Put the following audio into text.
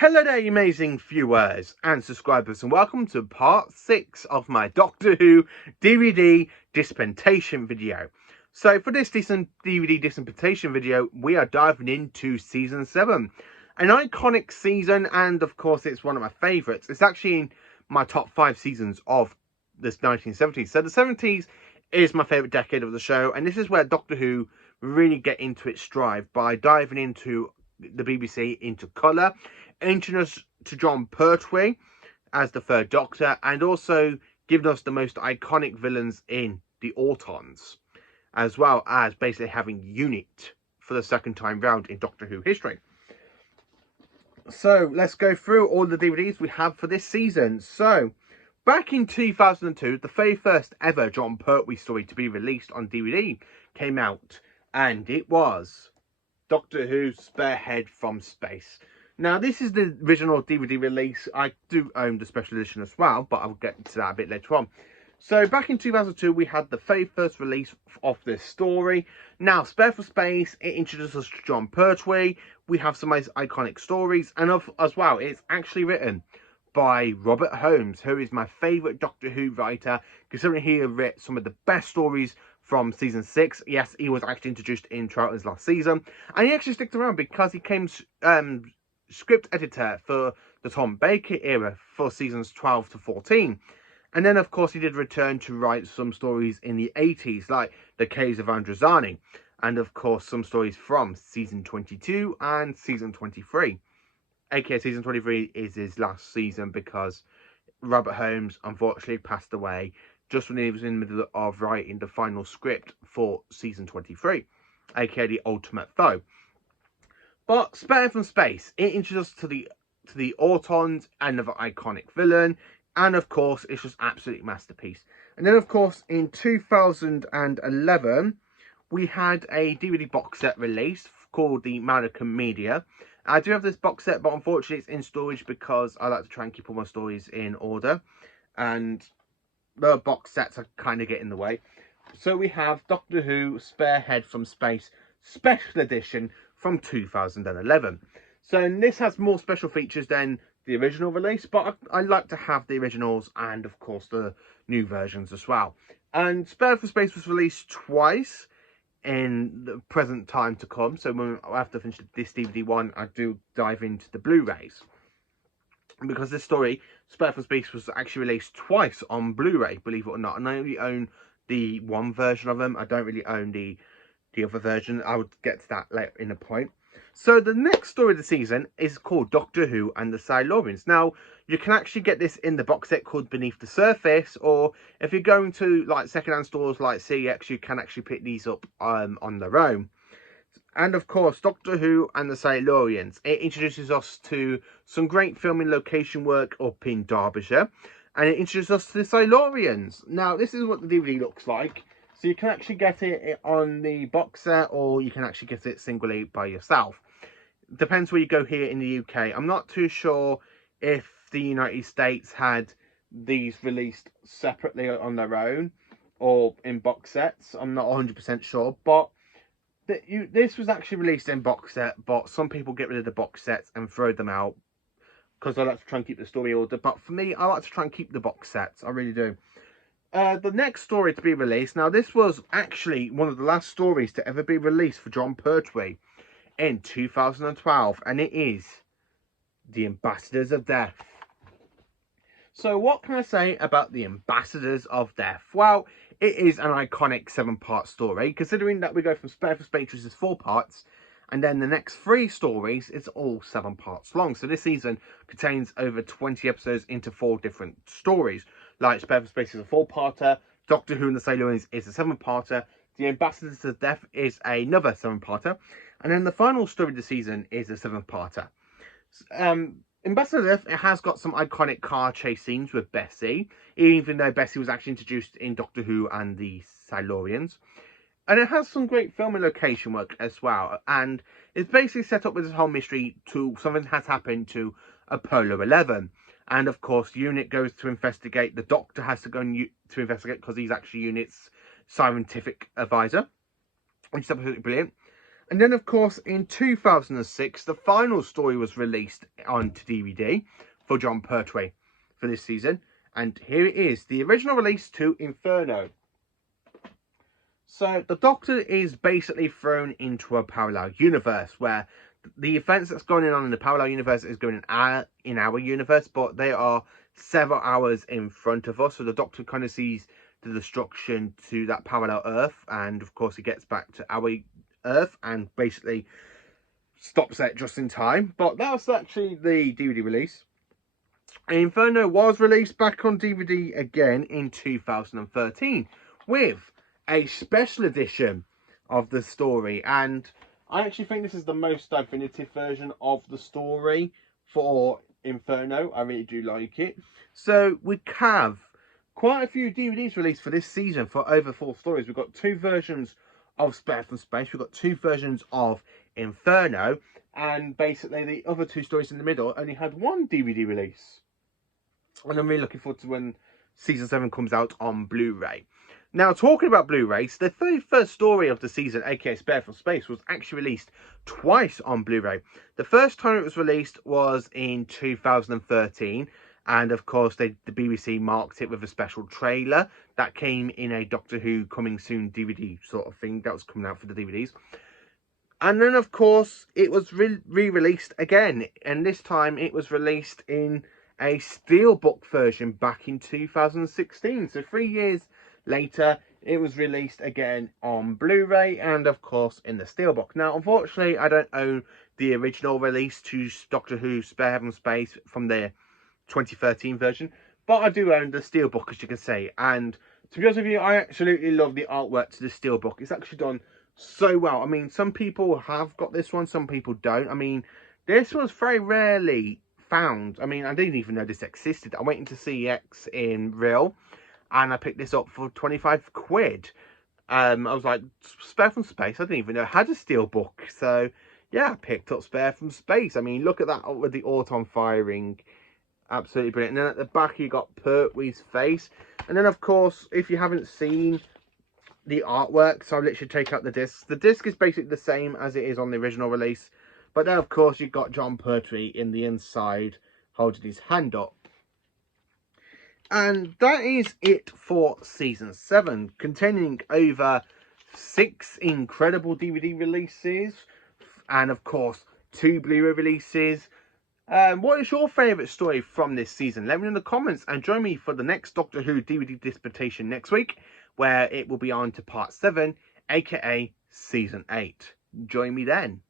Hello there, you amazing viewers and subscribers, and welcome to part 6 of my Doctor Who DVD dispensation video. So for this DVD dispensation video, we are diving into Season 7. An iconic season, and of course it's one of my favourites. It's actually in my top 5 seasons of this 1970s. So the 70s is my favourite decade of the show, and this is where Doctor Who really get into its stride by diving into the BBC into colour, introducing us to Jon Pertwee as the Third Doctor, and also giving us the most iconic villains in the Autons, as well as basically having UNIT for the second time round in Doctor Who history. So let's go through all the DVDs we have for this season. So back in 2002, the very first ever Jon Pertwee story to be released on DVD came out, and it was Doctor Who Spearhead from Space. Now, this is the original DVD release. I do own the special edition as well, but I'll get to that a bit later on. So, back in 2002, we had the very first release of this story. Now, Spearhead from Space, it introduces us to Jon Pertwee. We have some nice iconic stories, and as well, it's actually written by Robert Holmes, who is my favourite Doctor Who writer, considering he wrote some of the best stories from season 6. Yes, he was actually introduced in Troughton's last season, and he actually stuck around because he came script editor for the Tom Baker era for seasons 12 to 14. And then, of course, he did return to write some stories in the 80s, like The Caves of Androzani, and, of course, some stories from season 22 and season 23. AKA season 23 is his last season because Robert Holmes unfortunately passed away just when he was in the middle of writing the final script for season 23, aka The Ultimate Foe. But Spearhead from Space, it introduces us to the Autons, another iconic villain, and of course it's just absolute masterpiece. And then of course in 2011 we had a DVD box set released called the Malcolm Media. I do have this box set, but unfortunately it's in storage because I like to try and keep all my stories in order, and the box sets are kind of getting in the way. So we have Doctor Who Spearhead from Space Special Edition from 2011. So this has more special features than the original release, but I like to have the originals and of course the new versions as well. And Spearhead from Space was released twice in the present time to come. So when after I finish this DVD one, I do dive into the Blu-rays, because this story, Spearhead from Space, was actually released twice on Blu-ray, believe it or not, and I only own the one version of them. I don't really own the other version. I would get to that later in a point. So the next story of the season is called Doctor Who and the Silorians. Now, you can actually get this in the box set called Beneath the Surface, or if you're going to like secondhand stores like CX, you can actually pick these up on their own. And of course, Doctor Who and the Silorians. It introduces us to some great filming location work up in Derbyshire, and it introduces us to the Silorians. Now, this is what the DVD looks like. So you can actually get it on the box set, or you can actually get it singly by yourself. Depends where you go here in the UK. I'm not too sure if the United States had these released separately on their own or in box sets. I'm not 100% sure, but this was actually released in box set, but some people get rid of the box sets and throw them out because I like to try and keep the story order. But for me, I like to try and keep the box sets. I really do. The next story to be released, now this was actually one of the last stories to ever be released for Jon Pertwee in 2012, and it is The Ambassadors of Death. So what can I say about The Ambassadors of Death? Well, it is an iconic 7-part story, considering that we go from Spearhead from Space, which is 4 parts, and then the next 3 stories is all 7 parts long. So this season contains over 20 episodes into 4 different stories. Like Spearhead from Space is a 4-parter, Doctor Who and the Silorians is a 7-parter, The Ambassadors of Death is another 7-parter, and then the final story of the season is a 7-parter. Ambassadors of Death, it has got some iconic car chase scenes with Bessie, even though Bessie was actually introduced in Doctor Who and the Silorians. And it has some great film and location work as well. And it's basically set up with this whole mystery to something has happened to Apollo 11. And of course, UNIT goes to investigate. The Doctor has to go to investigate because he's actually UNIT's scientific advisor, which is absolutely brilliant. And then, of course, in 2006, the final story was released onto DVD for Jon Pertwee for this season. And here it is, the original release to Inferno. So the Doctor is basically thrown into a parallel universe where the events that's going on in the parallel universe is going in our universe, but they are several hours in front of us. So the Doctor kind of sees the destruction to that parallel Earth, and of course he gets back to our Earth and basically stops it just in time. But that was actually the DVD release. Inferno was released back on DVD again in 2013 with a special edition of the story, and I actually think this is the most definitive version of the story for Inferno. I really do like it. So we have quite a few DVDs released for this season for over 4 stories. We've got 2 versions of Spare from Space, we've got 2 versions of Inferno, and basically the other 2 stories in the middle only had 1 DVD release. And I'm really looking forward to when season 7 comes out on Blu-ray. Now, talking about Blu-rays, the very first story of the season, aka Spare from Space, was actually released twice on Blu-ray. The first time it was released was in 2013, and of course the BBC marked it with a special trailer that came in a Doctor Who Coming Soon DVD sort of thing that was coming out for the DVDs. And then, of course, it was re-released again, and this time it was released in a steelbook version back in 2016. So 3 years later, it was released again on Blu-ray and, of course, in the steelbook. Now, unfortunately, I don't own the original release to Doctor Who Spare from Space from the 2013 version, but I do own the steelbook, as you can see. And to be honest with you, I absolutely love the artwork to the steelbook. It's actually done so well. I mean, some people have got this one, some people don't. I mean, this was very rarely found. I mean, I didn't even know this existed. I went into CEX in Real, and I picked this up for 25 quid. I was like, Spare from Space? I didn't even know it had a steelbook. So, yeah, I picked up Spare from Space. I mean, look at that with the auton firing. Absolutely brilliant. And then at the back, you got Pertwee's face. And then, of course, if you haven't seen the artwork, so I'll literally take out the disc. The disc is basically the same as it is on the original release. But then, of course, you've got Jon Pertwee in the inside holding his hand up. And that is it for Season 7, containing over 6 incredible DVD releases and, of course, 2 Blu-ray releases. What is your favourite story from this season? Let me know in the comments and join me for the next Doctor Who DVD dissertation next week, where it will be on to Part 7, aka Season 8. Join me then.